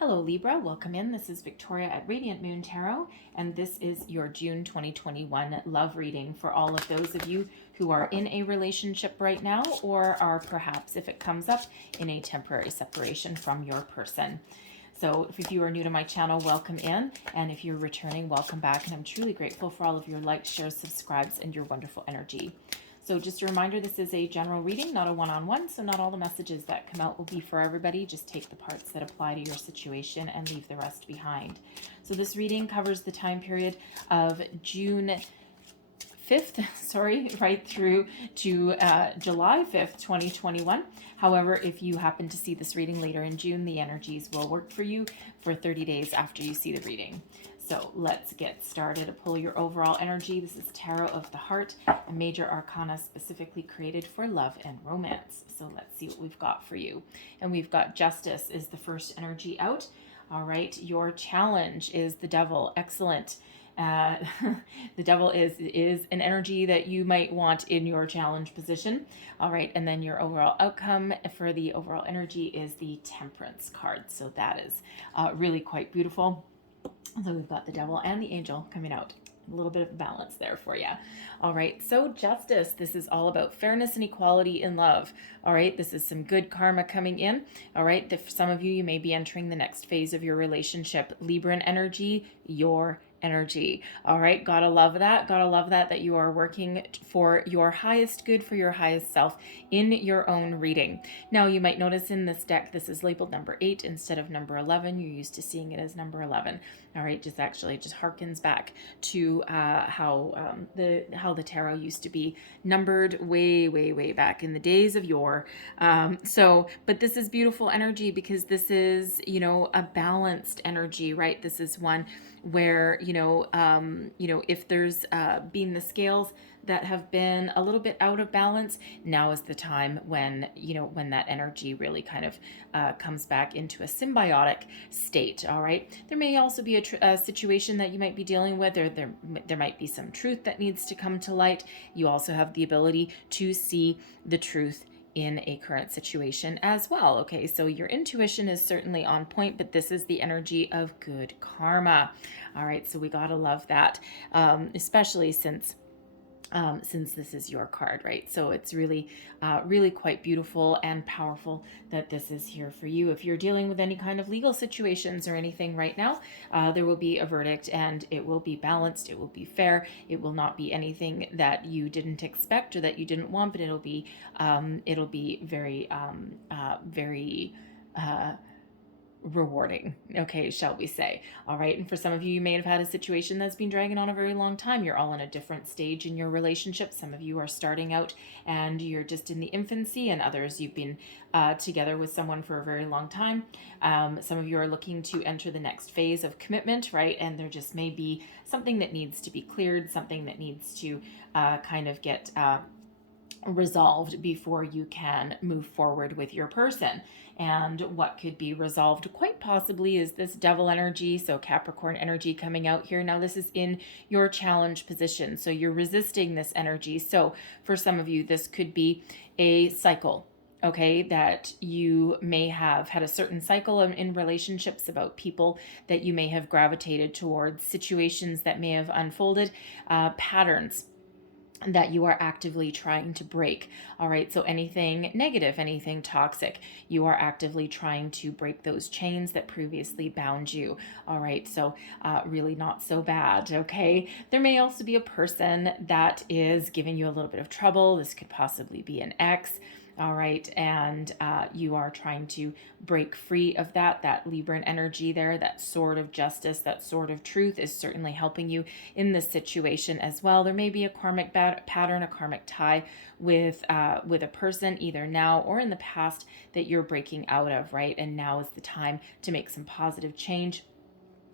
Hello Libra, welcome in. This is Victoria at Radiant Moon Tarot, and this is your June 2021 love reading for all of those of you who are in a relationship right now, or are perhaps, if it comes up, in a temporary separation from your person. So if you are new to my channel, welcome in, and if you're returning, welcome back, and I'm truly grateful for all of your likes, shares, subscribes, and your wonderful energy. So just a reminder, this is a general reading, not a one-on-one, so not all the messages that come out will be for everybody. Just take the parts that apply to your situation and leave the rest behind. So this reading covers the time period of June 5th, right through to July 5th, 2021. However, if you happen to see this reading later in June, the energies will work for you for 30 days after you see the reading. So let's get started. Pull your overall energy. This is Tarot of the Heart, a major arcana specifically created for love and romance. So let's see what we've got for you. And we've got Justice is the first energy out. All right, your challenge is the Devil. Excellent. The Devil is an energy that you might want in your challenge position. All right, and then your overall outcome for the overall energy is the Temperance card. So that is really quite beautiful. So we've got the Devil and the Angel coming out. A little bit of balance there for you. All right, so Justice, this is all about fairness and equality in love. All right, this is some good karma coming in. All right, for some of you, you may be entering the next phase of your relationship. Libran energy, your energy. All right, gotta love that. Gotta love that you are working for your highest good, for your highest self in your own reading. Now, you might notice in this deck, this is labeled number 8 instead of number 11. You're used to seeing it as number 11. All right, just harkens back to how the tarot used to be numbered way back in the days of yore. But this is beautiful energy because this is, a balanced energy, right? This is one where, if there's been the scales that have been a little bit out of balance, now is the time when that energy really kind of comes back into a symbiotic state. All right, there may also be a situation that you might be dealing with, or there might be some truth that needs to come to light. You also have the ability to see the truth in a current situation as well. Okay, so your intuition is certainly on point, but this is the energy of good karma. All right, so we gotta love that, especially since this is your card, right? So it's really quite beautiful and powerful that this is here for you. If you're dealing with any kind of legal situations or anything right now, there will be a verdict, and it will be balanced, it will be fair, it will not be anything that you didn't expect or that you didn't want, but it'll be very rewarding, okay, shall we say. All right, and for some of you, you may have had a situation that's been dragging on a very long time. You're all in a different stage in your relationship. Some of you are starting out and you're just in the infancy, and others, you've been together with someone for a very long time. Some of you are looking to enter the next phase of commitment, right? And there just may be something that needs to be cleared, something that needs to kind of get resolved before you can move forward with your person. And what could be resolved quite possibly is this Devil energy, so Capricorn energy coming out here. Now this is in your challenge position, so you're resisting this energy. So for some of you, this could be a cycle, okay, that you may have had a certain cycle in relationships, about people that you may have gravitated towards, situations that may have unfolded, patterns that you are actively trying to break. All right, so anything negative, anything toxic, you are actively trying to break those chains that previously bound you. All right, so really not so bad, okay? There may also be a person that is giving you a little bit of trouble. This could possibly be an ex. All right, and you are trying to break free of that Libran energy there. That sword of justice, that sword of truth is certainly helping you in this situation as well. There may be a karmic pattern, a karmic tie with a person, either now or in the past, that you're breaking out of, right? And now is the time to make some positive change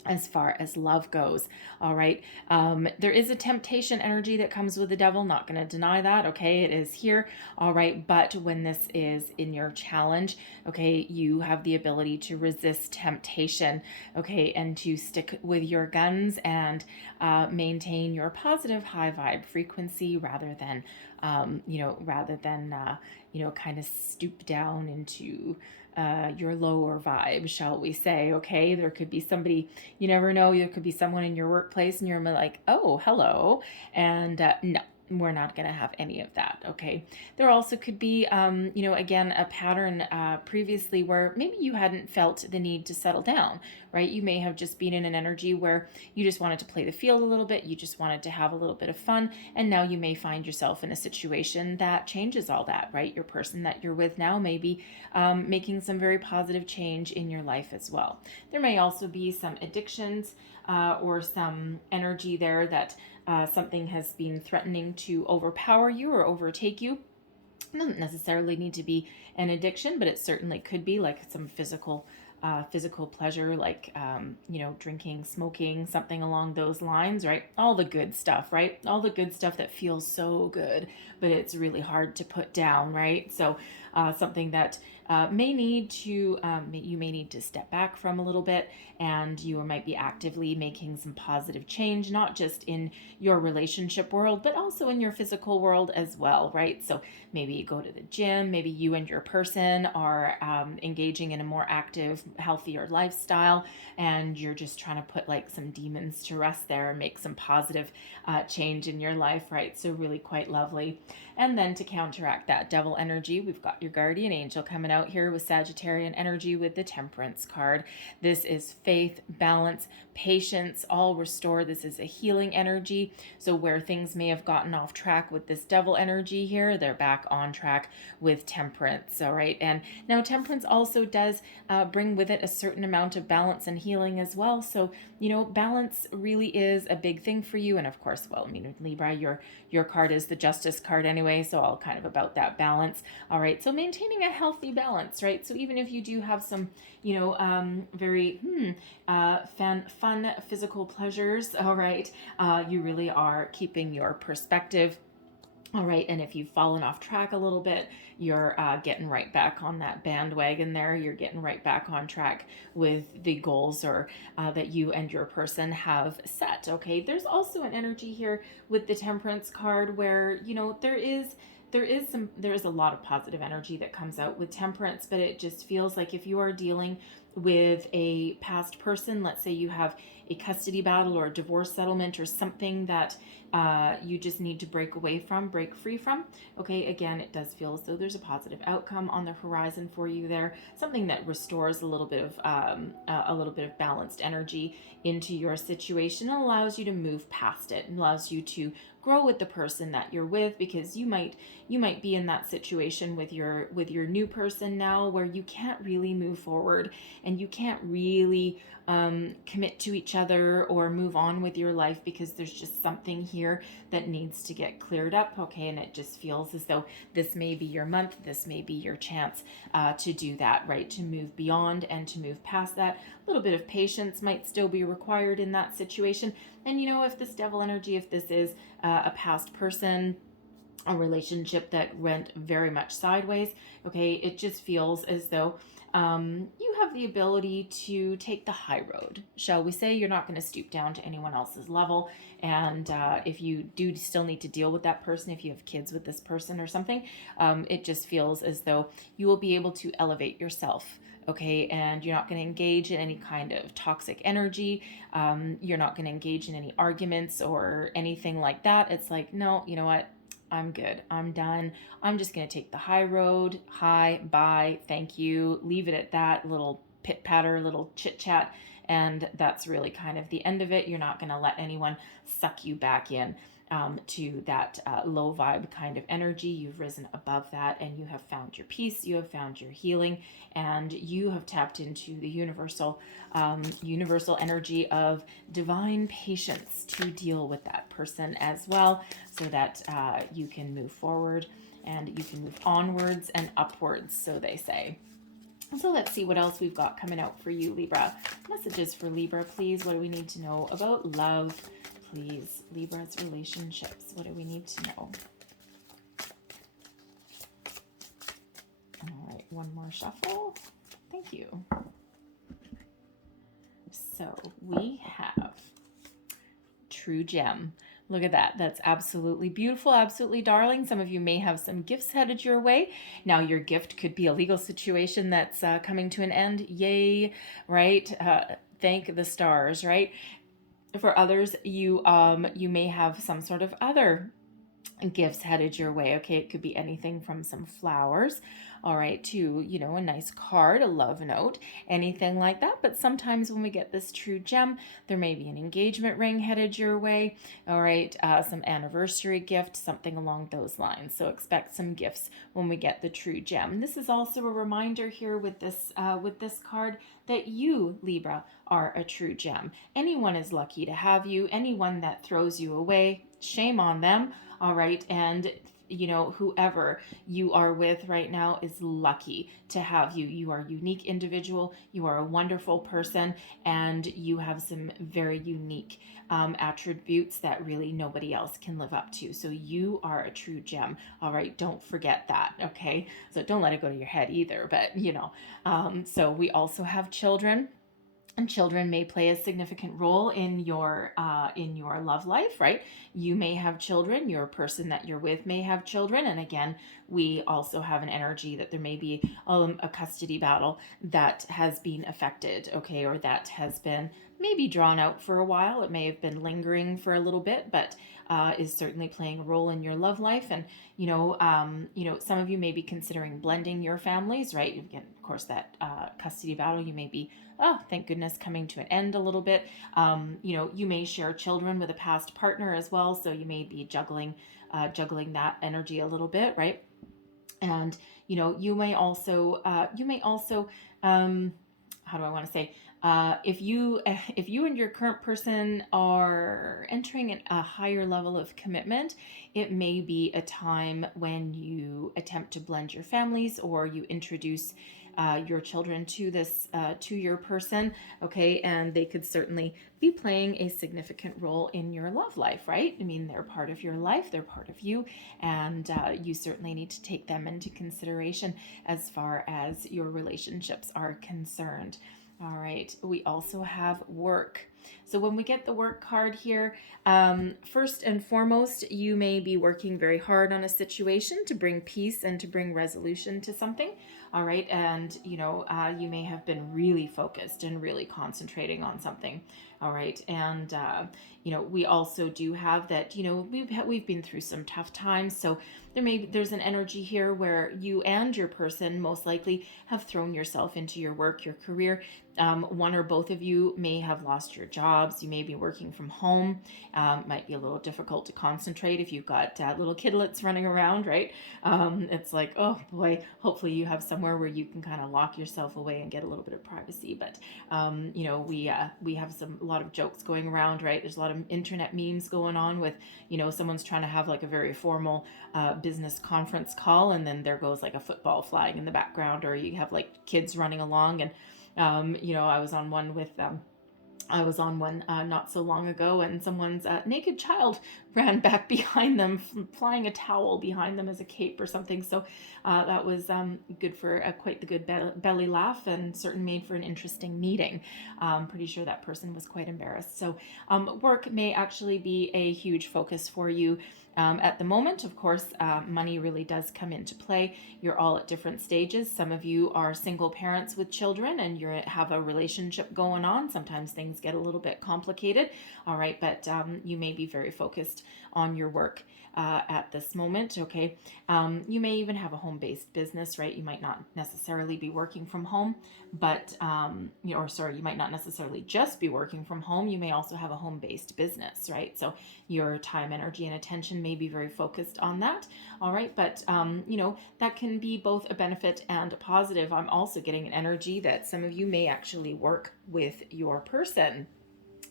as far as love goes. All right, there is a temptation energy that comes with the Devil, not going to deny that, okay? It is here. All right, but when this is in your challenge, okay, you have the ability to resist temptation, okay, and to stick with your guns and maintain your positive high vibe frequency, rather than kind of stoop down into your lower vibe, shall we say. Okay, there could be somebody, you never know, there could be someone in your workplace and you're like, oh, hello, and no, we're not going to have any of that. Okay, there also could be again, a pattern previously where maybe you hadn't felt the need to settle down, right? You may have just been in an energy where you just wanted to play the field a little bit, you just wanted to have a little bit of fun, and now you may find yourself in a situation that changes all that, right? Your person that you're with now may be making some very positive change in your life as well. There may also be some addictions or some energy there that something has been threatening to overpower you or overtake you. It doesn't necessarily need to be an addiction, but it certainly could be like some physical pleasure, like drinking, smoking, something along those lines, right? All the good stuff, right? All the good stuff that feels so good, but it's really hard to put down, right? So something that you may need to step back from a little bit, and you might be actively making some positive change, not just in your relationship world, but also in your physical world as well, right? So maybe you go to the gym, maybe you and your person are engaging in a more active, healthier lifestyle, and you're just trying to put like some demons to rest there and make some positive change in your life, right? So really quite lovely. And then to counteract that devil energy, we've got your guardian angel coming out here with Sagittarian energy with the Temperance card. This is faith, balance, patience, all restored. This is a healing energy. So where things may have gotten off track with this devil energy here, they're back on track with Temperance. All right. And now Temperance also does bring with it a certain amount of balance and healing as well. So, balance really is a big thing for you. And of course, well, Libra, your card is the Justice card anyway, so all kind of about that balance. All right, so maintaining a healthy balance, right? So even if you do have some, very fun physical pleasures, all right, you really are keeping your perspective. All right, and if you've fallen off track a little bit, you're getting right back on that bandwagon there. You're getting right back on track with the goals or that you and your person have set. Okay, there's also an energy here with the Temperance card where, there is a lot of positive energy that comes out with Temperance, but it just feels like if you are dealing with a past person, let's say you have a custody battle or a divorce settlement or something that you just need to break free from. Okay, again, it does feel as though there's a positive outcome on the horizon for you there, something that restores a little bit of balanced energy into your situation and allows you to move past it and allows you to grow with the person that you're with, because you might be in that situation with your new person now where you can't really move forward and you can't really commit to each other or move on with your life because there's just something here that needs to get cleared up. Okay, and it just feels as though this may be your month, this may be your chance to do that, right? To move beyond and to move past that. A little bit of patience might still be required in that situation. And if this devil energy, if this is a past person, a relationship that went very much sideways, okay, it just feels as though you have the ability to take the high road, shall we say. You're not going to stoop down to anyone else's level. And if you do still need to deal with that person, if you have kids with this person or something, it just feels as though you will be able to elevate yourself. Okay, and you're not going to engage in any kind of toxic energy. You're not going to engage in any arguments or anything like that. It's like, no, you know what? I'm good. I'm done. I'm just going to take the high road. Hi, bye, thank you. Leave it at that, little pit patter, little chit chat. And that's really kind of the end of it. You're not going to let anyone suck you back in to that low vibe kind of energy. You've risen above that and you have found your peace. You have found your healing, and you have tapped into the universal energy of divine patience to deal with that person as well, so that you can move forward and you can move onwards and upwards, so they say. So let's see what else we've got coming out for you, Libra. Messages for Libra, please. What do we need to know about love? Please, Libra's relationships. What do we need to know? All right, one more shuffle. Thank you. So we have True Gem. Look at that. That's absolutely beautiful, absolutely darling. Some of you may have some gifts headed your way. Now, your gift could be a legal situation that's coming to an end. Yay, right? Thank the stars, right? For others, you may have some sort of other gifts headed your way. Okay, it could be anything from some flowers, all right, to, a nice card, a love note, anything like that. But sometimes when we get this true gem, there may be an engagement ring headed your way, all right, some anniversary gift, something along those lines. So expect some gifts when we get the true gem. This is also a reminder here with this card that you, Libra, are a true gem. Anyone is lucky to have you. Anyone that throws you away, shame on them. All right. And, whoever you are with right now is lucky to have you. You are a unique individual. You are a wonderful person, and you have some very unique attributes that really nobody else can live up to. So you are a true gem. All right. Don't forget that. Okay. So don't let it go to your head either. But, so we also have children. And children may play a significant role in your love life, right? You may have children. Your person that you're with may have children, and again, we also have an energy that there may be a custody battle that has been affected, okay, or that has been maybe drawn out for a while. It may have been lingering for a little bit, but is certainly playing a role in your love life. And some of you may be considering blending your families, right? Again, of course, that custody battle, you may be, oh, thank goodness, coming to an end a little bit. You may share children with a past partner as well, so you may be juggling that energy a little bit, right? And you may also how do I want to say, if you and your current person are entering a higher level of commitment, it may be a time when you attempt to blend your families, or you introduce your children to your person, okay? And they could certainly be playing a significant role in your love life, right? I mean, they're part of your life, they're part of you, and you certainly need to take them into consideration as far as your relationships are concerned. All right, we also have work. So when we get the work card here, first and foremost, you may be working very hard on a situation to bring peace and to bring resolution to something. All right, and you may have been really focused and really concentrating on something. All right, and we also do have that. We've been through some tough times, so there's an energy here where you and your person most likely have thrown yourself into your work, your career. One or both of you may have lost your jobs. You may be working from home. Might be a little difficult to concentrate if you've got little kidlets running around, right? It's like, oh boy, hopefully you have somewhere where you can kind of lock yourself away and get a little bit of privacy. But we have a lot of jokes going around, right? There's a lot of internet memes going on with, someone's trying to have like a very formal business conference call, and then there goes like a football flying in the background, or you have like kids running along. And I was on one not so long ago, and someone's naked child ran back behind them, flying a towel behind them as a cape or something. So that was good for quite the good belly laugh, and certainly made for an interesting meeting. Pretty sure that person was quite embarrassed. So work may actually be a huge focus for you. At the moment, of course, money really does come into play. You're all at different stages. Some of you are single parents with children, and you have a relationship going on. Sometimes things get a little bit complicated. All right, but you may be very focused on your work at this moment, okay? You may even have a home-based business, right? You might not necessarily be working from home, but, you might not necessarily just be working from home. You may also have a home-based business, right? So your time, energy, and attention may be very focused on that, all right? But, that can be both a benefit and a positive. I'm also getting an energy that some of you may actually work with your person.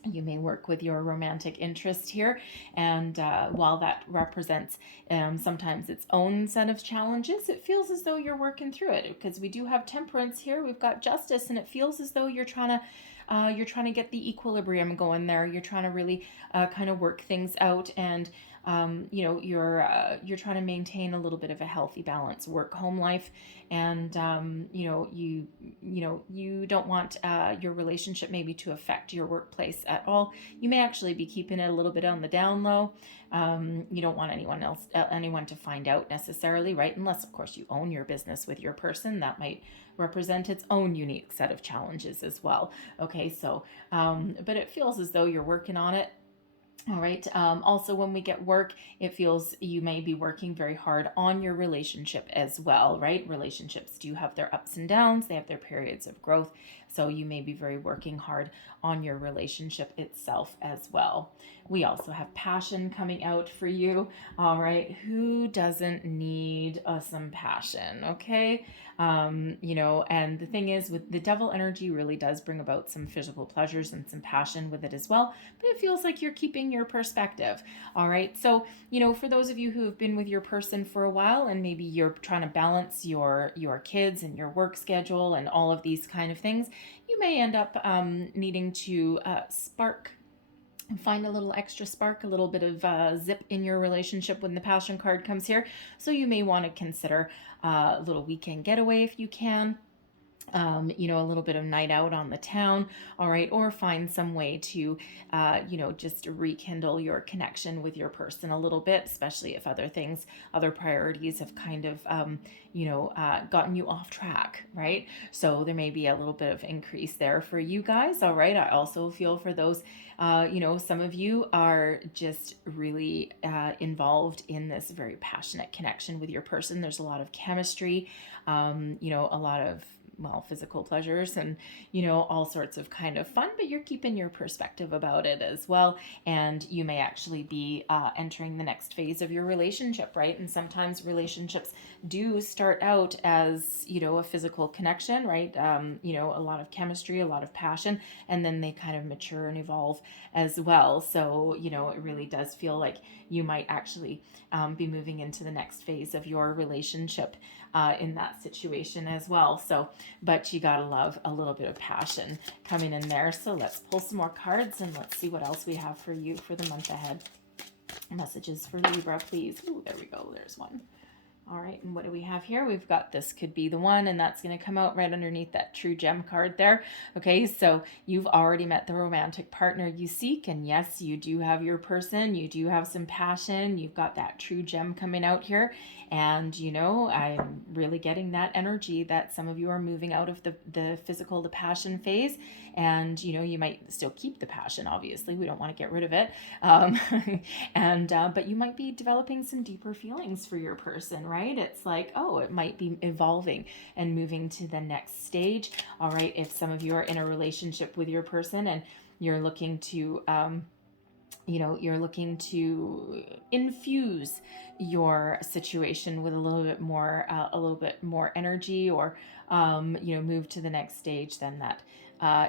You may work with your romantic interest here, and while that represents sometimes its own set of challenges, it feels as though you're working through it, because we do have temperance here, we've got justice, and it feels as though you're trying to get the equilibrium going there. You're trying to really kind of work things out, and you're trying to maintain a little bit of a healthy balance work-home life, and you don't want your relationship maybe to affect your workplace at all. You may actually be keeping it a little bit on the down low. You don't want anyone to find out necessarily, right? Unless, of course, you own your business with your person. That might represent its own unique set of challenges as well. Okay, so, but it feels as though you're working on it. All right. Also, when we get work, it feels you may be working very hard on your relationship as well, right? Relationships do have their ups and downs. They have their periods of growth. So you may be very working hard on your relationship itself as well. We also have passion coming out for you. All right. Who doesn't need some passion? Okay. And the thing is, with the devil energy really does bring about some physical pleasures and some passion with it as well, but it feels like you're keeping your perspective. All right. So, for those of you who have been with your person for a while, and maybe you're trying to balance your kids and your work schedule and all of these kind of things, you may end up needing to find a little extra spark, a little bit of zip in your relationship when the passion card comes here. So you may want to consider a little weekend getaway if you can. A little bit of night out on the town, all right, or find some way to, just rekindle your connection with your person a little bit, especially if other priorities have kind of, gotten you off track, right? So there may be a little bit of increase there for you guys, all right? I also feel for those, some of you are just really involved in this very passionate connection with your person. There's a lot of chemistry, a lot of physical pleasures and, all sorts of kind of fun, but you're keeping your perspective about it as well. And you may actually be entering the next phase of your relationship, right? And sometimes relationships do start out as, a physical connection, right? A lot of chemistry, a lot of passion, and then they kind of mature and evolve as well. So, it really does feel like you might actually be moving into the next phase of your relationship in that situation as well. So, but you gotta love a little bit of passion coming in there. So let's pull some more cards and let's see what else we have for you for the month ahead. Messages for Libra, please. Ooh, there we go. There's one. All right, and what do we have here? We've got this could be the one, and that's going to come out right underneath that true gem card there. Okay, so you've already met the romantic partner you seek, and yes, you do have your person. You do have some passion. You've got that true gem coming out here, and I'm really getting that energy that some of you are moving out of the physical, the passion phase, and you might still keep the passion. Obviously, we don't want to get rid of it, but you might be developing some deeper feelings for your person, right? It's like, it might be evolving and moving to the next stage. All right. If some of you are in a relationship with your person and you're looking to, infuse your situation with a little bit more energy, or, move to the next stage, then that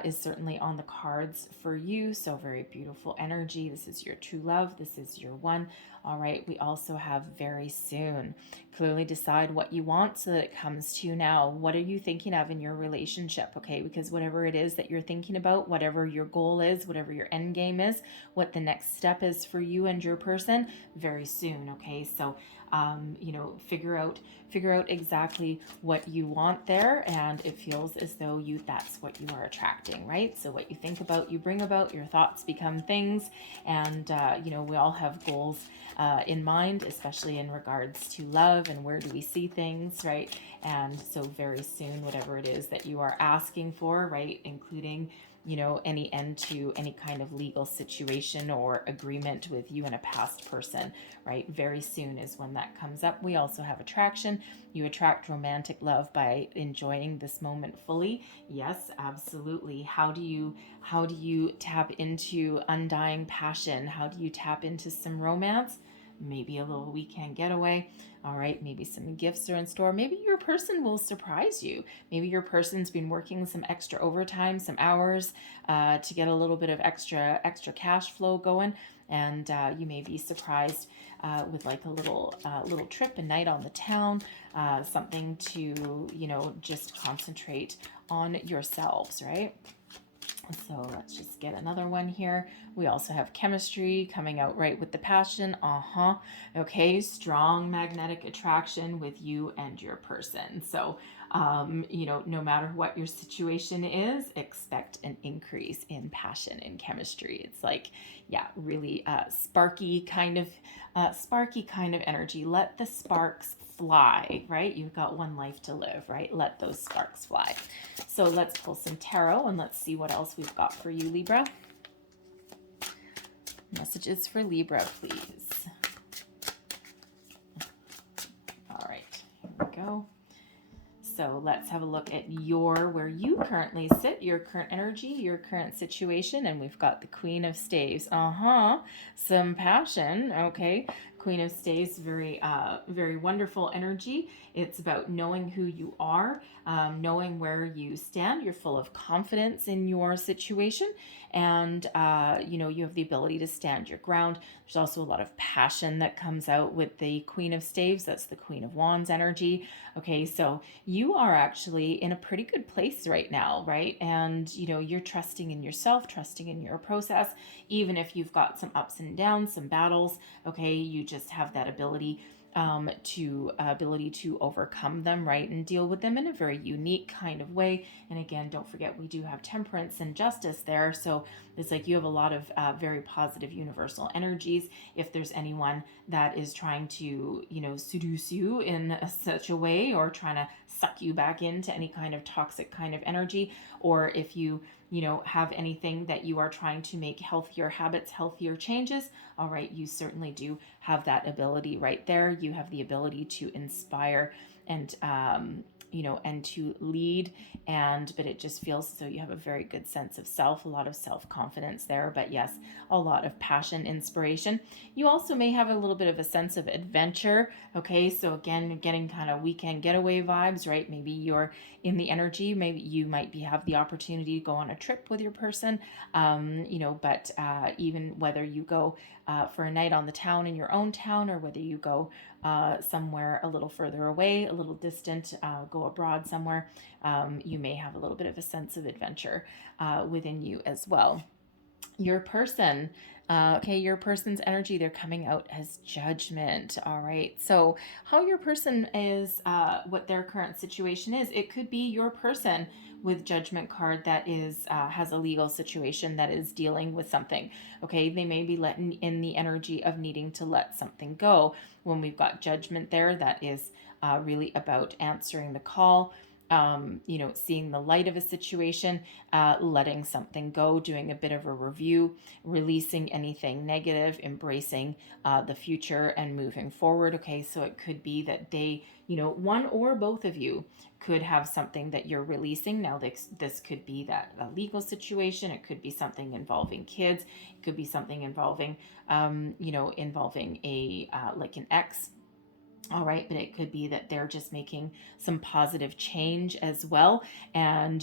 is certainly on the cards for you. So very beautiful energy. This is your true love. This is your one. All right. We also have very soon. Clearly decide what you want so that it comes to you now. What are you thinking of in your relationship? Okay. Because whatever it is that you're thinking about, whatever your goal is, whatever your end game is, what the next step is for you and your person, very soon. Okay. So, figure out exactly what you want there, and it feels as though that's what you are attracting, right? So what you think about, you bring about. Your thoughts become things, and we all have goals in mind, especially in regards to love and where do we see things, right? And so very soon, whatever it is that you are asking for, right, including any end to any kind of legal situation or agreement with you and a past person, right? Very soon is when that comes up. We also have attraction. You attract romantic love by enjoying this moment fully. Yes, absolutely. How do you tap into undying passion? How do you tap into some romance? Maybe a little weekend getaway. All right, maybe some gifts are in store. Maybe your person will surprise you. Maybe your person's been working some extra overtime, some hours to get a little bit of extra cash flow going, and you may be surprised with like a little trip, a night on the town, something to just concentrate on yourselves, right? So let's just get another one here. We also have chemistry coming out right with the passion. Okay, strong magnetic attraction with you and your person. So, no matter what your situation is, expect an increase in passion and chemistry. It's like, yeah, really sparky kind of energy. Let the sparks fly, right? You've got one life to live, right? Let those sparks fly. So let's pull some tarot and let's see what else we've got for you, Libra. Messages for Libra, please. All right, here we go. So let's have a look at where you currently sit, your current energy, your current situation. And we've got the Queen of Staves. Some passion. Okay. Queen of Staves, very wonderful energy. It's about knowing who you are, knowing where you stand. You're full of confidence in your situation, and you have the ability to stand your ground. There's also a lot of passion that comes out with the Queen of Staves. That's the Queen of Wands energy. Okay, so you are actually in a pretty good place right now, right? And you're trusting in yourself, trusting in your process, even if you've got some ups and downs, some battles. Okay, you just have that ability to overcome them, right, and deal with them in a very unique kind of way. And again, don't forget, we do have temperance and justice there, so it's like you have a lot of very positive universal energies. If there's anyone that is trying to seduce you in such a way, or trying to suck you back into any kind of toxic kind of energy, or if you have anything that you are trying to make healthier habits, healthier changes, all right, you certainly do have that ability right there. You have the ability to inspire and and to lead, but it just feels as though you have a very good sense of self, a lot of self-confidence there, but yes, a lot of passion, inspiration. You also may have a little bit of a sense of adventure. Okay, so again, getting kind of weekend getaway vibes, right? Maybe you're in the energy, maybe you might have the opportunity to go on a trip with your person, but even whether you go for a night on the town in your own town, or whether you go somewhere a little further away, a little distant, go abroad somewhere, you may have a little bit of a sense of adventure within you as well. Your person, your person's energy, they're coming out as Judgment. All right, so how your person is, what their current situation is, it could be your person with Judgment card that is has a legal situation that is dealing with something. Okay, they may be letting in the energy of needing to let something go. When we've got Judgment there, that is really about answering the call, seeing the light of a situation, letting something go, doing a bit of a review, releasing anything negative, embracing the future and moving forward. Okay, so it could be that they, one or both of you could have something that you're releasing. Now, this could be that a legal situation. It could be something involving kids. It could be something involving, involving a like an ex. All right, but it could be that they're just making some positive change as well. And,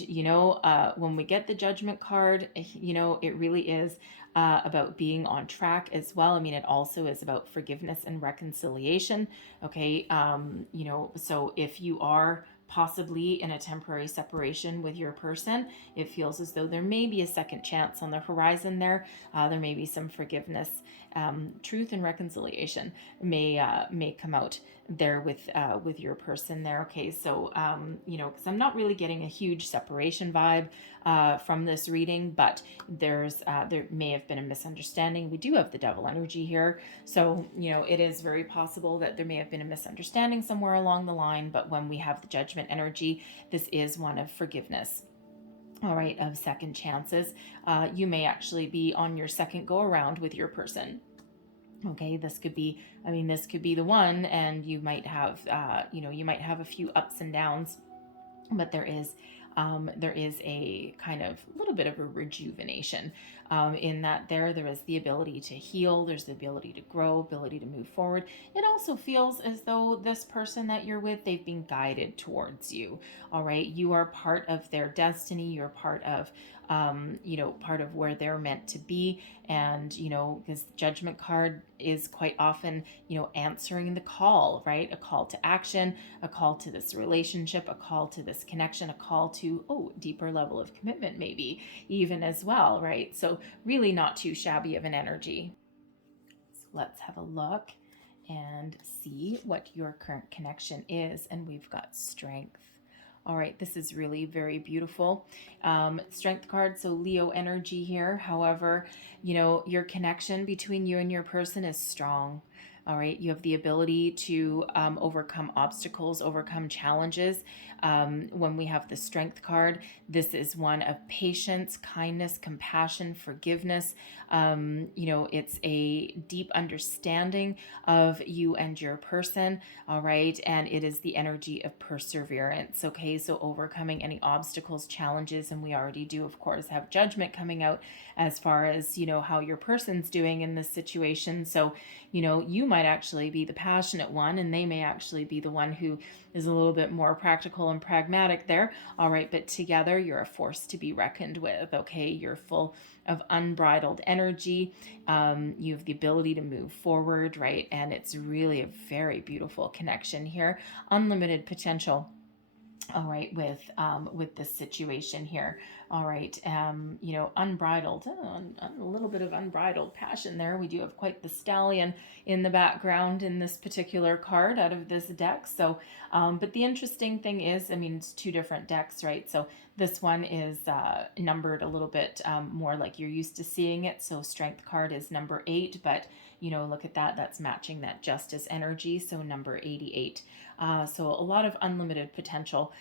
when we get the Judgment card, it really is about being on track as well. I mean, it also is about forgiveness and reconciliation. Okay, so if you are possibly in a temporary separation with your person, it feels as though there may be a second chance on the horizon there. There may be some forgiveness, truth and reconciliation may come out there with your person there. Okay, so because I'm not really getting a huge separation vibe from this reading, but there may have been a misunderstanding. We do have the Devil energy here, so it is very possible that there may have been a misunderstanding somewhere along the line. But when we have the Judgment energy, this is one of forgiveness. All right, of second chances. You may actually be on your second go around with your person. Okay, this could be the one, and you might have, you might have a few ups and downs, but there is a kind of little bit of a rejuvenation in that there is the ability to heal, there's the ability to grow, ability to move forward. It also feels as though this person that you're with, they've been guided towards you. All right, you are part of their destiny, you're part of you know, part of where they're meant to be. And, you know, because Judgment card is quite often, you know, answering the call, right? A call to action, a call to this relationship, a call to this connection, a call to, oh, deeper level of commitment, maybe even as well, right? So really not too shabby of an energy. So let's have a look and see what your current connection is. And we've got Strength. All right, this is really very beautiful. Strength card, so Leo energy here. However, you know, your connection between you and your person is strong. All right, you have the ability to overcome obstacles, overcome challenges. When we have the Strength card, this is one of patience, kindness, compassion, forgiveness. You know, it's a deep understanding of you and your person. All right, and it is the energy of perseverance. Okay, so overcoming any obstacles, challenges, and we already do, of course, have Judgment coming out as far as, you know, how your person's doing in this situation. So, you know, you might actually be the passionate one, and they may actually be the one who is a little bit more practical and pragmatic there. All right, but together you're a force to be reckoned with. Okay, you're full of unbridled energy. You have the ability to move forward, right? And it's really a very beautiful connection here. Unlimited potential. All right, with this situation here. All right, you know, unbridled, a little bit of unbridled passion there. We do have quite the stallion in the background in this particular card out of this deck. So, but the interesting thing is, I mean, it's two different decks, right? So this one is numbered a little bit more like you're used to seeing it. So Strength card is number 8, but you know, look at that. That's matching that Justice energy. So number 88. So a lot of unlimited potential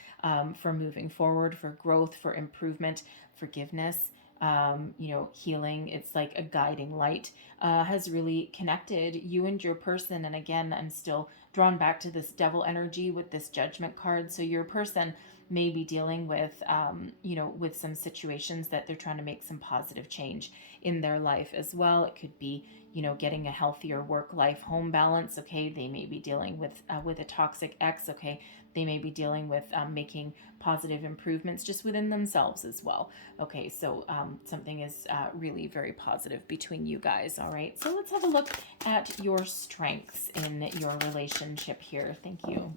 for moving forward, for growth, for improvement, forgiveness, you know, healing. It's like a guiding light has really connected you and your person. And again, I'm still drawn back to this Devil energy with this Judgment card. So your person may be dealing with, you know, with some situations that they're trying to make some positive change in their life as well. It could be, you know, getting a healthier work-life home balance. Okay, they may be dealing with a toxic ex. Okay, they may be dealing with making positive improvements just within themselves as well. Okay, so something is really very positive between you guys. All right, so let's have a look at your strengths in your relationship here. Thank you.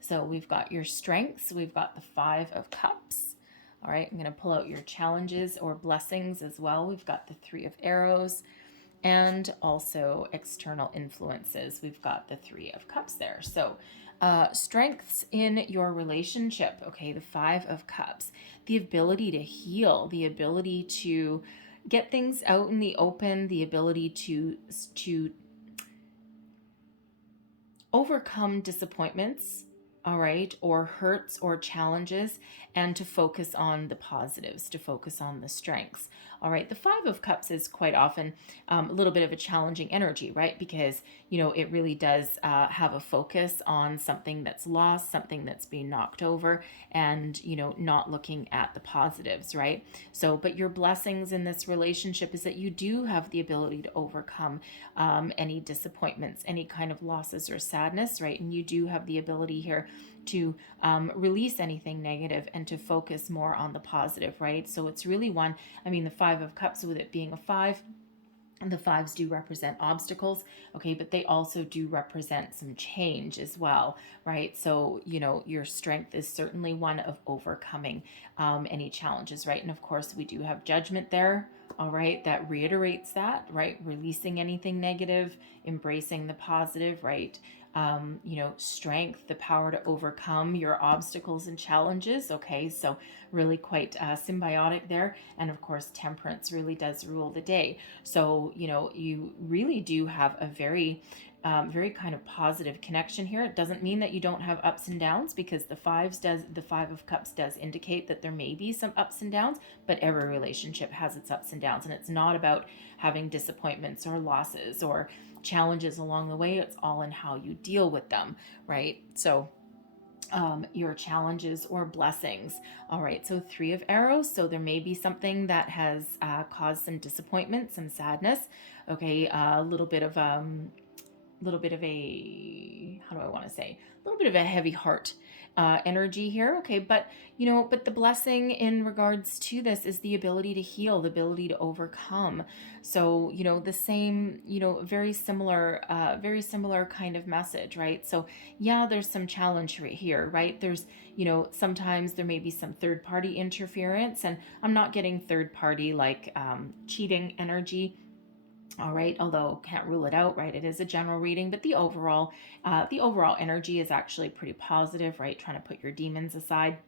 So we've got your strengths. We've got the 5 of Cups. All right, I'm going to pull out your challenges or blessings as well. We've got the 3 of Arrows and also external influences. We've got the 3 of Cups there. So strengths in your relationship. Okay, the 5 of Cups. The ability to heal, the ability to get things out in the open, the ability to overcome disappointments, all right, or hurts or challenges, and to focus on the positives, to focus on the strengths. All right, the 5 of Cups is quite often a little bit of a challenging energy, right? Because, you know, it really does have a focus on something that's lost, something that's being knocked over, and, you know, not looking at the positives, right? So, but your blessings in this relationship is that you do have the ability to overcome any disappointments, any kind of losses or sadness, right? And you do have the ability here to release anything negative and to focus more on the positive, right? So it's really one, I mean, the 5 of Cups, with it being a 5, and the 5s do represent obstacles, okay, but they also do represent some change as well, right? So, you know, your strength is certainly one of overcoming any challenges, right? And of course, we do have Judgment there, all right, that reiterates that, right? Releasing anything negative, embracing the positive, right? You know, strength, the power to overcome your obstacles and challenges. Okay, so really quite symbiotic there. And of course, Temperance really does rule the day. So, you know, you really do have a very very kind of positive connection here. It doesn't mean that you don't have ups and downs, because the 5 of Cups does indicate that there may be some ups and downs, but every relationship has its ups and downs, and it's not about having disappointments or losses or challenges along the way. It's all in how you deal with them, right? So your challenges or blessings. All right, so 3 of Arrows. So there may be something that has caused some disappointment, some sadness. Okay, a little bit of a, how do I want to say? A little bit of a heavy heart energy here. Okay, but but the blessing in regards to this is the ability to heal, the ability to overcome. So the same, very similar kind of message, right? So yeah, there's some challenge right here, right? There's sometimes there may be some third party interference, and I'm not getting third party like cheating energy. All right, although can't rule it out, right? It is a general reading, but the overall energy is actually pretty positive, right? Trying to put your demons aside.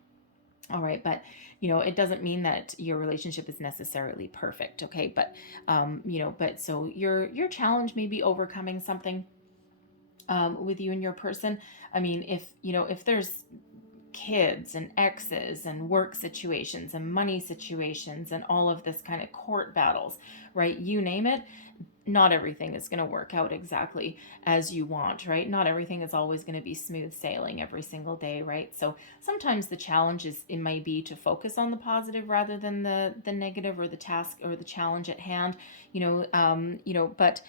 All right, but it doesn't mean that your relationship is necessarily perfect, okay? But but so your challenge may be overcoming something with you and your person. I mean, if there's kids and exes and work situations and money situations and all of this kind of court battles, right? You name it, not everything is going to work out exactly as you want, right? Not everything is always going to be smooth sailing every single day, right? So sometimes the challenge it may be to focus on the positive rather than the negative or the task or the challenge at hand, but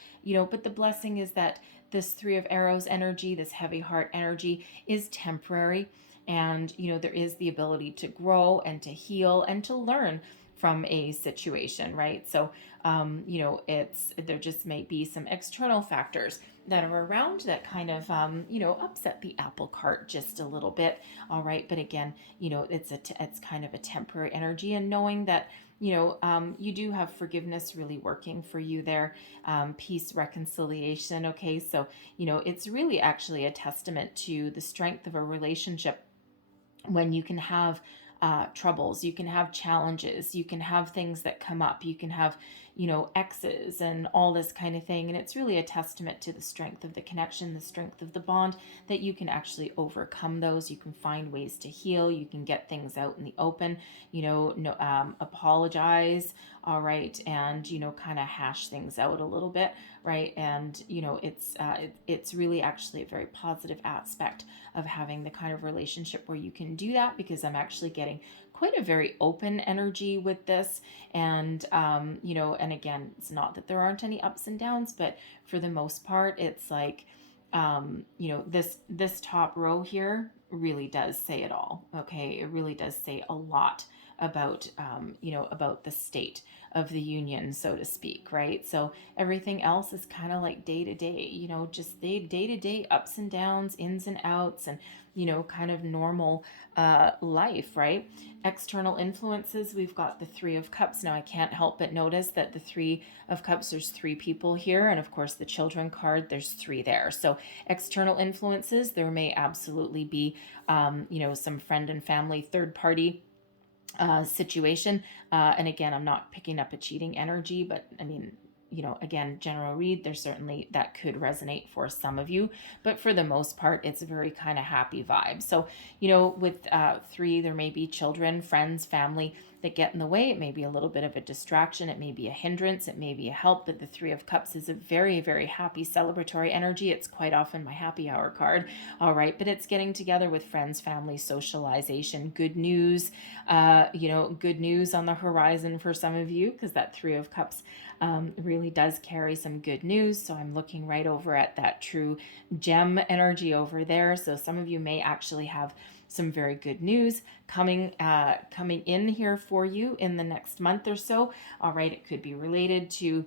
the blessing is that this Three of Arrows energy, this heavy heart energy is temporary. And there is the ability to grow and to heal and to learn from a situation, right? So it's there just may be some external factors that are around that kind of upset the apple cart just a little bit. All right, but again, it's kind of a temporary energy, and knowing that you do have forgiveness really working for you there, peace, reconciliation. Okay, so it's really actually a testament to the strength of a relationship when you can have troubles, you can have challenges, you can have things that come up, you can have, exes and all this kind of thing. And it's really a testament to the strength of the connection, the strength of the bond, that you can actually overcome those. You can find ways to heal. You can get things out in the open, apologize. All right. And, kind of hash things out a little bit. Right. And, it's really actually a very positive aspect of having the kind of relationship where you can do that, because I'm actually getting quite a very open energy with this. And and again, it's not that there aren't any ups and downs, but for the most part, it's like this top row here really does say it all. Okay, it really does say a lot about about the state of the union, so to speak, right? So everything else is kind of like day to day, just day to day ups and downs, ins and outs, and kind of normal life, right? External influences, we've got the Three of Cups. Now I can't help but notice that the Three of Cups, there's three people here, and of course the children card, there's three there. So external influences, there may absolutely be some friend and family, third party situation. And again, I'm not picking up a cheating energy, but I mean, again, general read, there's certainly that could resonate for some of you, but for the most part, it's a very kind of happy vibe. So, with three, there may be children, friends, family that get in the way. It may be a little bit of a distraction. It may be a hindrance. It may be a help, but the Three of Cups is a very, very happy celebratory energy. It's quite often my happy hour card. All right. But it's getting together with friends, family, socialization, good news, good news on the horizon for some of you, because that Three of Cups really does carry some good news. So I'm looking right over at that true gem energy over there. So some of you may actually have some very good news coming in here for you in the next month or so. All right, it could be related to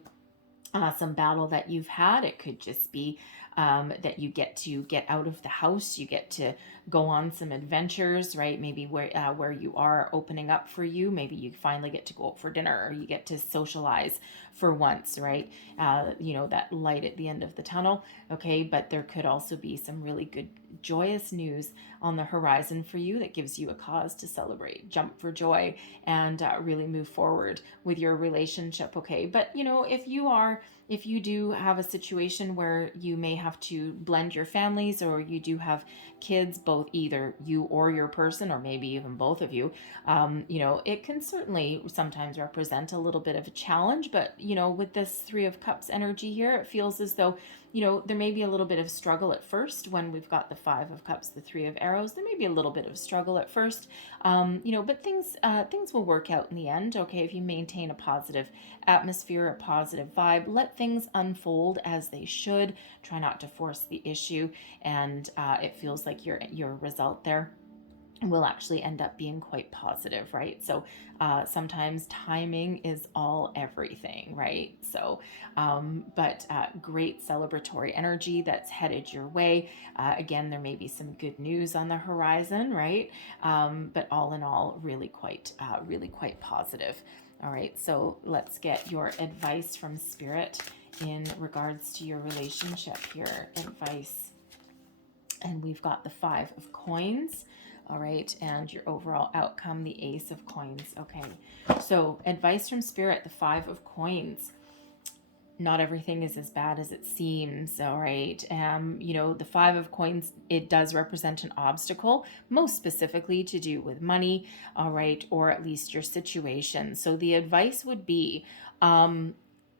some battle that you've had. It could just be that you get to get out of the house, you get to go on some adventures, right? Maybe where you are opening up for you. Maybe you finally get to go out for dinner, or you get to socialize for once, right? That light at the end of the tunnel. Okay, but there could also be some really good joyous news on the horizon for you that gives you a cause to celebrate, jump for joy, and really move forward with your relationship. Okay, but if you do have a situation where you may have to blend your families, or you do have kids, both either you or your person, or maybe even both of you, it can certainly sometimes represent a little bit of a challenge. But with this Three of Cups energy here, it feels as though there may be a little bit of struggle at first. When we've got the Five of Cups, the Three of Arrows, there may be a little bit of struggle at first, but things will work out in the end. Okay, if you maintain a positive atmosphere, a positive vibe, let things unfold as they should. Try not to force the issue, and it feels like your result there will actually end up being quite positive, right? So sometimes timing is all everything, right? So, but great celebratory energy that's headed your way. Again, there may be some good news on the horizon, right? But all in all, really quite positive. All right, so let's get your advice from Spirit in regards to your relationship here. Advice. And we've got the 5 of coins. All right, and your overall outcome, the Ace of Coins. Okay, so advice from Spirit, the 5 of Coins. Not everything is as bad as it seems. All right, you know, the 5 of Coins, it does represent an obstacle, most specifically to do with money. All right, or at least your situation. So the advice would be,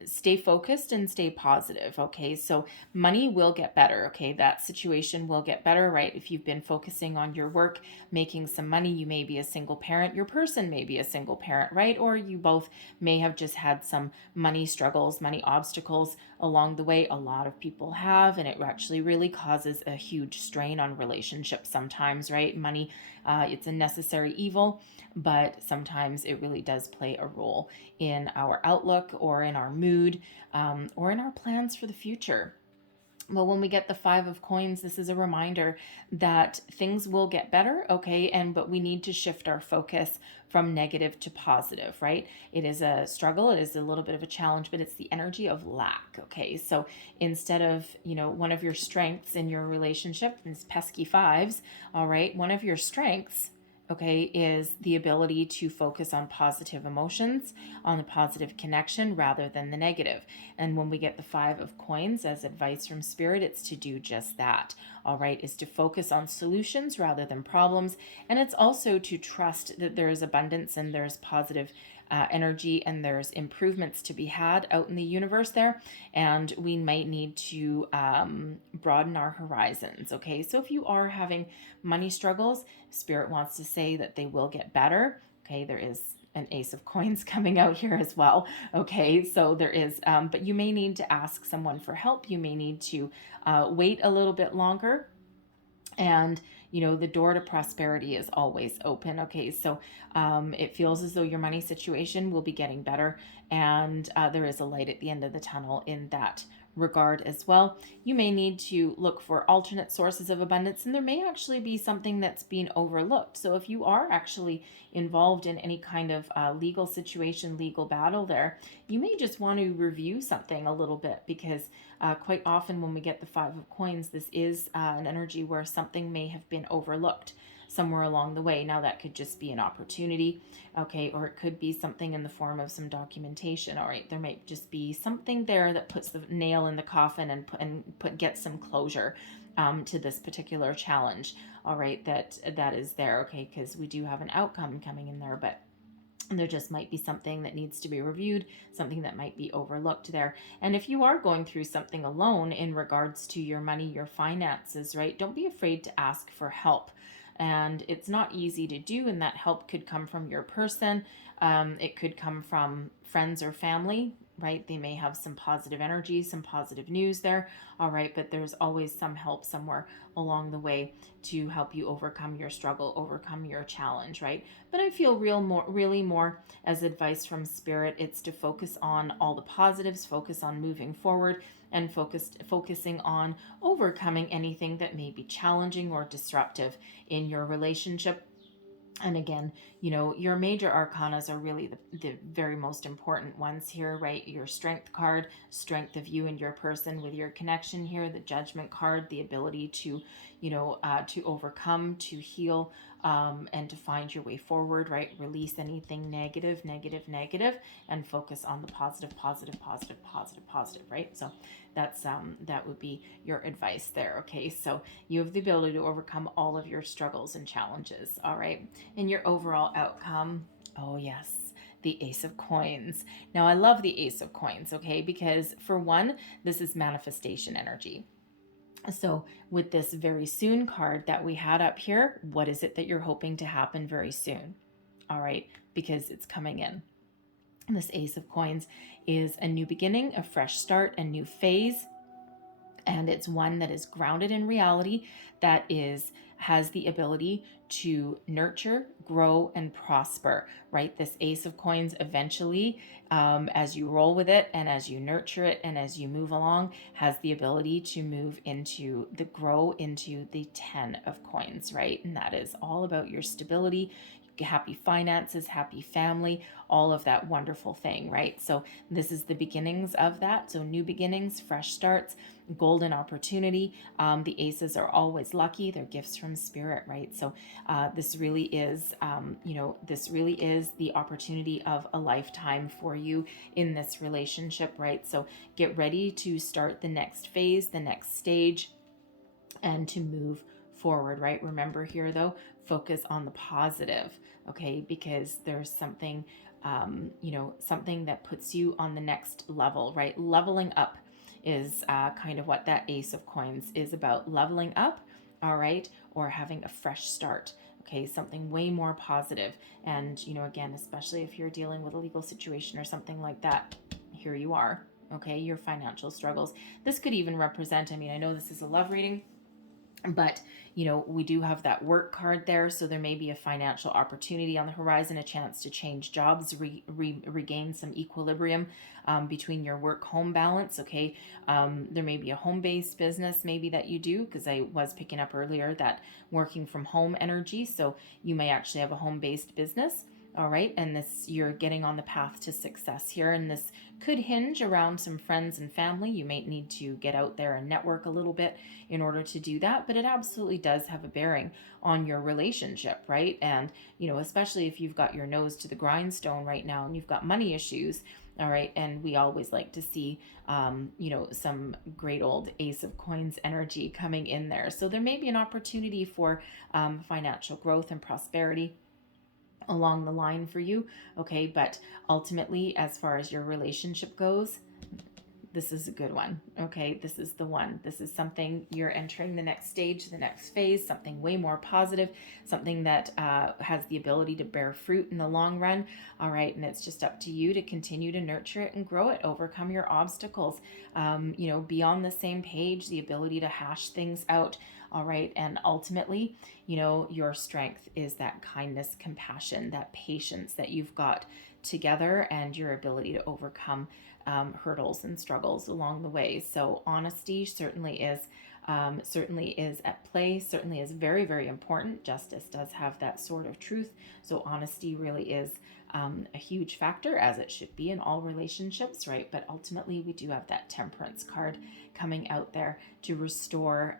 stay focused and stay positive. Okay, so money will get better. Okay, that situation will get better, right? If you've been focusing on your work, making some money, you may be a single parent, your person may be a single parent, right? Or you both may have just had some money struggles, money obstacles along the way. A lot of people have, and it actually really causes a huge strain on relationships sometimes, right? Money, it's a necessary evil, but sometimes it really does play a role in our outlook or in our mood, or in our plans for the future. Well, when we get the 5 of Coins, this is a reminder that things will get better, okay? But we need to shift our focus from negative to positive, right? It is a struggle, it is a little bit of a challenge, but it's the energy of lack, okay? So instead of, you know, one of your strengths in your relationship, these pesky 5s, all right, one of your strengths, okay, is the ability to focus on positive emotions, on the positive connection rather than the negative. And when we get the 5 of Coins as advice from Spirit, it's to do just that. All right, is to focus on solutions rather than problems. And it's also to trust that there is abundance and there's positive energy and there's improvements to be had out in the universe there. And we might need to broaden our horizons. Okay, so if you are having money struggles, Spirit wants to say that they will get better. Okay, there is an Ace of Coins coming out here as well. Okay, so there is, but you may need to ask someone for help. You may need to wait a little bit longer. And you know, the door to prosperity is always open. Okay, so it feels as though your money situation will be getting better, and there is a light at the end of the tunnel in that regard as well. You may need to look for alternate sources of abundance, and there may actually be something that's being overlooked. So if you are actually involved in any kind of legal situation, legal battle there, you may just want to review something a little bit, because quite often when we get the 5 of Coins, this is an energy where something may have been overlooked somewhere along the way. Now that could just be an opportunity, okay, or it could be something in the form of some documentation. All right, there might just be something there that puts the nail in the coffin and gets some closure to this particular challenge. All right, that is there, okay, because we do have an outcome coming in there, but there just might be something that needs to be reviewed, something that might be overlooked there. And if you are going through something alone in regards to your money, your finances, right, don't be afraid to ask for help. And it's not easy to do, and that help could come from your person. It could come from friends or family, right? They may have some positive energy, some positive news there. All right, but there's always some help somewhere along the way to help you overcome your struggle, overcome your challenge, right? But I feel really more as advice from Spirit, it's to focus on all the positives, focus on moving forward, and focusing on overcoming anything that may be challenging or disruptive in your relationship. And again, you know, your major arcanas are really the very most important ones here, right? Your strength card, strength of you and your person with your connection here, the judgment card, the ability to, you know, to overcome, to heal, and to find your way forward, right? Release anything negative, and focus on the positive, right? So that's that would be your advice there. Okay, so you have the ability to overcome all of your struggles and challenges. All right, and your overall outcome, oh yes, the Ace of Coins. Now I love the Ace of Coins, okay, because for one, this is manifestation energy. So with this very soon card that we had up here, what is it that you're hoping to happen very soon? All right, because it's coming in. And this Ace of Coins is a new beginning, a fresh start, a new phase, And it's one that is grounded in reality, that has the ability to nurture, grow, and prosper, right? This Ace of Coins eventually, as you roll with it and as you nurture it and as you move along, has the ability to grow into the 10 of Coins, right? And that is all about your stability, happy finances, happy family, all of that wonderful thing, right? So this is the beginnings of that. So new beginnings, fresh starts, golden opportunity. The aces are always lucky. They're gifts from spirit, right? So this really is, this really is the opportunity of a lifetime for you in this relationship, right? So get ready to start the next phase, the next stage, and to move forward, right? Remember here though, focus on the positive, okay? Because there's something, something that puts you on the next level, right? Leveling up is kind of what that Ace of Coins is about. Leveling up, all right? Or having a fresh start, okay? Something way more positive. And, again, especially if you're dealing with a legal situation or something like that, here you are, okay? Your financial struggles. This could even represent, I know this is a love reading, but we do have that work card there, so there may be a financial opportunity on the horizon, a chance to change jobs, regain some equilibrium between your work-home balance, okay? There may be a home-based business maybe that you do, because I was picking up earlier that working from home energy, so you may actually have a home-based business. All right, and you're getting on the path to success here, and this could hinge around some friends and family. You may need to get out there and network a little bit in order to do that, but it absolutely does have a bearing on your relationship, right? And, especially if you've got your nose to the grindstone right now and you've got money issues, all right, and we always like to see, some great old Ace of Coins energy coming in there. So there may be an opportunity for financial growth and prosperity along the line for you, okay? But ultimately, as far as your relationship goes, this is a good one, okay? This is the one. This is something you're entering the next stage, the next phase, something way more positive, something that has the ability to bear fruit in the long run, all right? And it's just up to you to continue to nurture it and grow it, overcome your obstacles, be on the same page, the ability to hash things out, all right? And ultimately, your strength is that kindness, compassion, that patience that you've got together, and your ability to overcome hurdles and struggles along the way. So honesty certainly is at play, certainly is very, very important. Justice does have that sort of truth. So honesty really is a huge factor, as it should be in all relationships, right? But ultimately, we do have that Temperance card coming out there to restore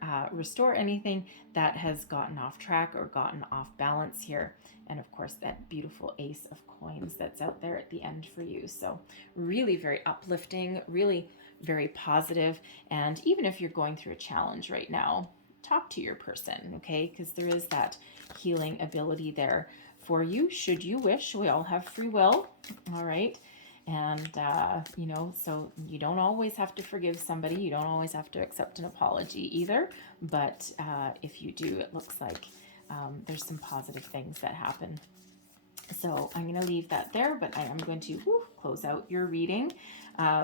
anything that has gotten off track or gotten off balance here. And of course, that beautiful Ace of Coins that's out there at the end for you. So really very uplifting, really very positive. And even if you're going through a challenge right now, talk to your person, okay? Because there is that healing ability there for you, should you wish. We all have free will, all right? And, so you don't always have to forgive somebody. You don't always have to accept an apology either. But if you do, it looks like there's some positive things that happen. So I'm going to leave that there, but I am going to close out your reading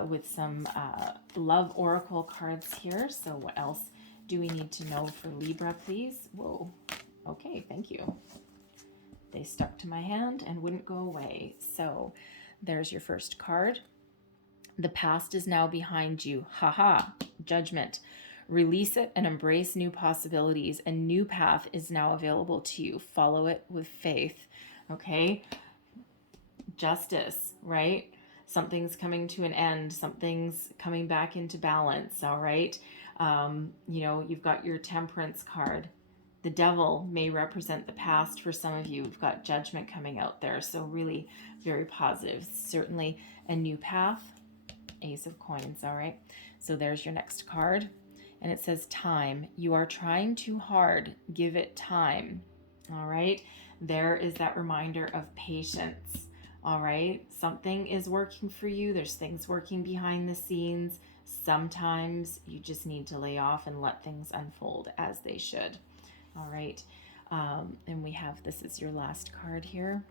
with some love oracle cards here. So what else do we need to know for Libra, please? Whoa. Okay, thank you. They stuck to my hand and wouldn't go away. So there's your first card. The past is now behind you. Haha. Judgment. Release it and embrace new possibilities. A new path is now available to you. Follow it with faith. Okay? Justice, right? Something's coming to an end. Something's coming back into balance, all right? You've got your Temperance card. The Devil may represent the past for some of you. We've got Judgment coming out there. So really very positive. Certainly a new path. Ace of Coins, all right? So there's your next card. And it says time. You are trying too hard. Give it time. All right? There is that reminder of patience. All right? Something is working for you. There's things working behind the scenes. Sometimes you just need to lay off and let things unfold as they should. All right? And we have, this is your last card here.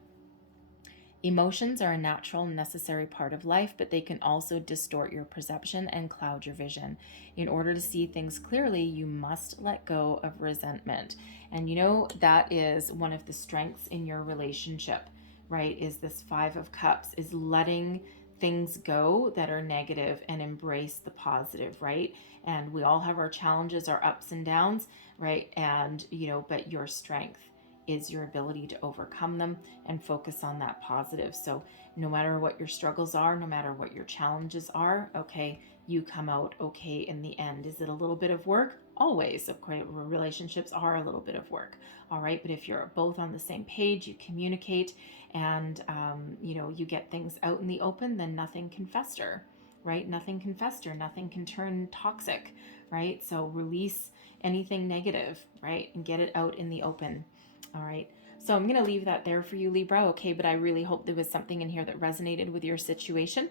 Emotions are a natural and necessary part of life, but they can also distort your perception and cloud your vision. In order to see things clearly, you must let go of resentment. And you know, that is one of the strengths in your relationship, right? Is this Five of Cups, is letting things go that are negative and embrace the positive, right? And we all have our challenges, our ups and downs, right? And, you know, but your strength is your ability to overcome them and focus on that positive. So no matter what your struggles are, no matter what your challenges are, okay, you come out okay in the end. Is it a little bit of work? Always. Of course, relationships are a little bit of work. All right. But if you're both on the same page, you communicate, and, you know, you get things out in the open, then nothing can fester, right? Nothing can fester. Nothing can turn toxic, right? So release anything negative, right? And get it out in the open. All right. So I'm going to leave that there for you, Libra. Okay. But I really hope there was something in here that resonated with your situation,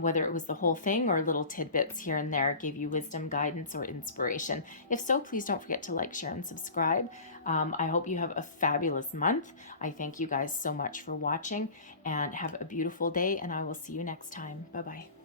whether it was the whole thing or little tidbits here and there, gave you wisdom, guidance, or inspiration. If so, please don't forget to like, share, and subscribe. I hope you have a fabulous month. I thank you guys so much for watching, and have a beautiful day, and I will see you next time. Bye-bye.